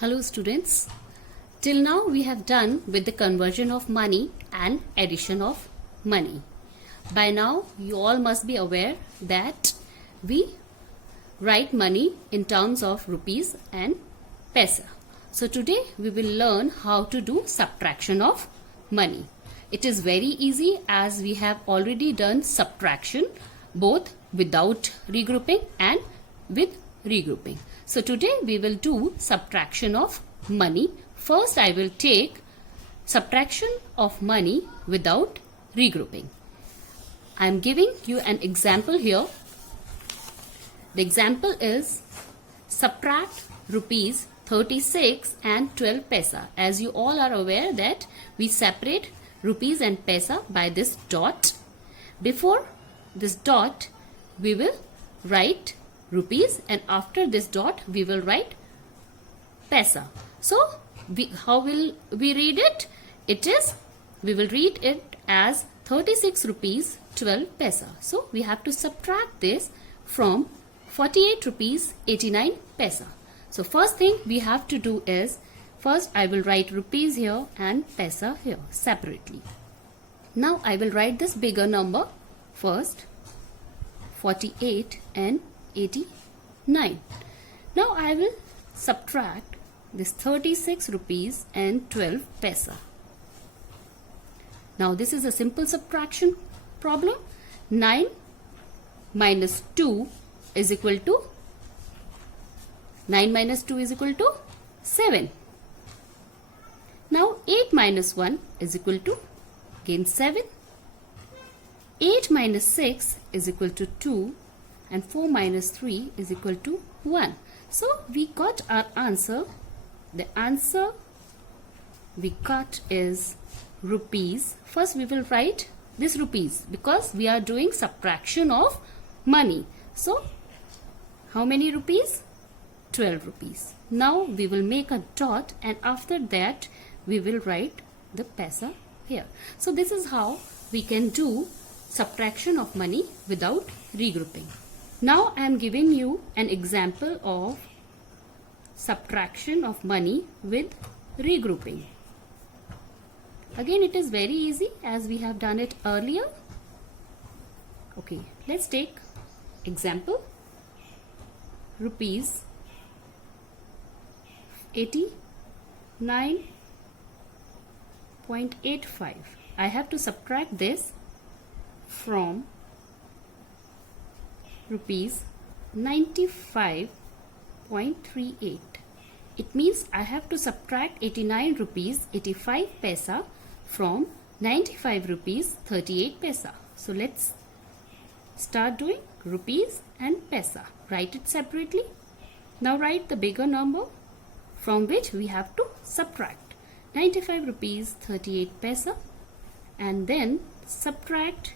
Hello students. Till now we have done with the conversion of money and addition of money. By now you all must be aware that we write money in terms of rupees and paisa. So today we will learn how to do subtraction of money. It is very easy as we have already done subtraction both without regrouping and with regrouping. So today we will do subtraction of money. First I will take subtraction of money without regrouping. I am giving you an example here. The example is subtract rupees 36 and 12 paisa. As you all are aware that we separate rupees and paisa by this dot. Before this dot we will write rupees and after this dot we will write paisa. So how will we read it? We will read it as 36 rupees 12 paisa. So we have to subtract this from 48 rupees 89 paisa. So first thing we have to do is, first I will write rupees here and paisa here separately. Now I will write this bigger number first, 48 and 89. Now I will subtract this 36 rupees and 12 paisa. Now this is a simple subtraction problem. 9 minus 2 is equal to 7. Now 8 minus 1 is equal to again 7. 8 minus 6 is equal to 2 and 4 minus 3 is equal to 1. So we got our answer. The answer we got is rupees. First we will write this rupees because we are doing subtraction of money. So how many rupees? 12 rupees. Now we will make a dot and after that we will write the paisa here. So this is how we can do subtraction of money without regrouping. Now I am giving you an example of subtraction of money with regrouping. Again it is very easy as we have done it earlier. Okay, let's take example. Rupees 89.85. I have to subtract this from rupees 95.38. It means I have to subtract 89 rupees 85 paisa from 95 rupees 38 paisa. So let's start doing rupees and paisa. Write it separately. Now write the bigger number from which we have to subtract 95 rupees 38 paisa and then subtract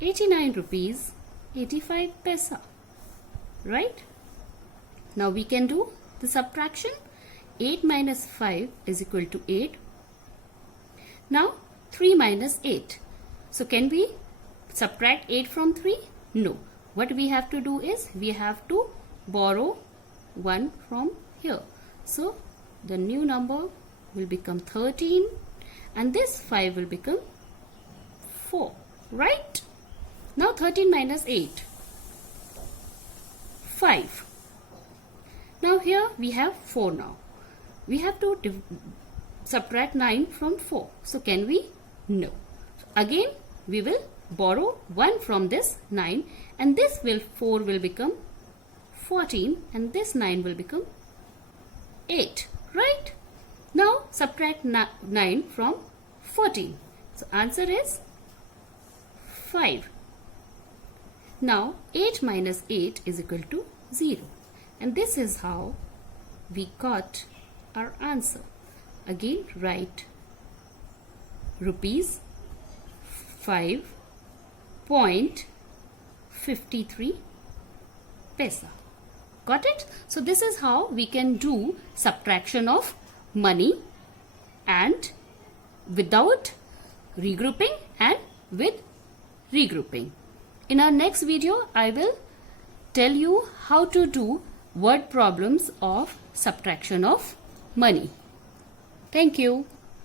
89 rupees 85 paisa. Right? Now we can do the subtraction. 8 minus 5 is equal to 8. Now 3 minus 8. So can we subtract 8 from 3? No. What we have to do is we have to borrow 1 from here. So the new number will become 13 and this 5 will become 4. Right? Now 13 minus 8. 5. Now here we have 4 now. We have to subtract 9 from 4. So can we? No. Again we will borrow 1 from this 9 and this 4 will become 14 and this 9 will become 8. Right? Now subtract 9 from 14. So answer is 5. Now 8 minus 8 is equal to 0. And this is how we got our answer. Again write rupees 5.53 paisa. Got it? So this is how we can do subtraction of money and without regrouping and with regrouping. In our next video, I will tell you how to do word problems of subtraction of money. Thank you.